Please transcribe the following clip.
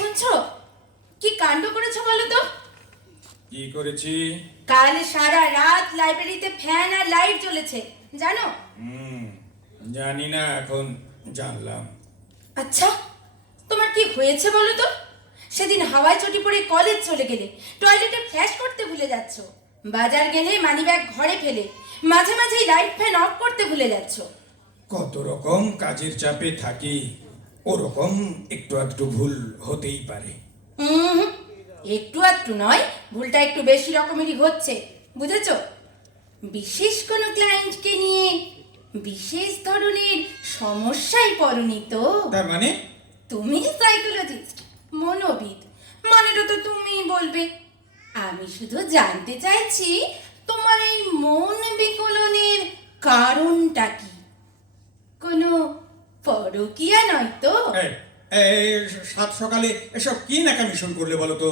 করছ কি কাণ্ড করেছ বলো তো? কি করেছি? কাল সারা রাত লাইব্রেরিতে ফ্যান আর লাইট জ্বলেছে জানো? হুম জানি না এখন জানলাম। আচ্ছা তোমার কি হয়েছে বলো তো? সেদিন হাওয়ায় চটি পড়ে কলেজ চলে গেলে টয়লেটে ফ্ল্যাশ করতে ভুলে যাচ্ছ। বাজার গেলে মানিব্যাগ ঘরে ফেলে মাঝে মাঝেই লাইট ফ্যান অফ করতে ভুলে যাচ্ছ। কত রকম কাজের চাপে থাকি। ওরকম একটু একটু ভুল হতেই পারে। একটু একটু নয় ভুলটা একটু বেশি রকমেরই হচ্ছে বুঝেছ? বিশেষ কোনো ক্লায়েন্টকে নিয়ে বিশেষ ধরনের সমস্যায় পড়নি তো। তার মানে? তুমি সাইকোলজিস্ট মনোবিদ মানেটা তো তুমিই বলবে। আমি শুধু জানতে চাইছি তোমার এই মন বিকলনের কারণটা কি? পরকিয়া নয় তো? এই সাত সকালে এসব কি নাকামি শুরু করলে বলো তো?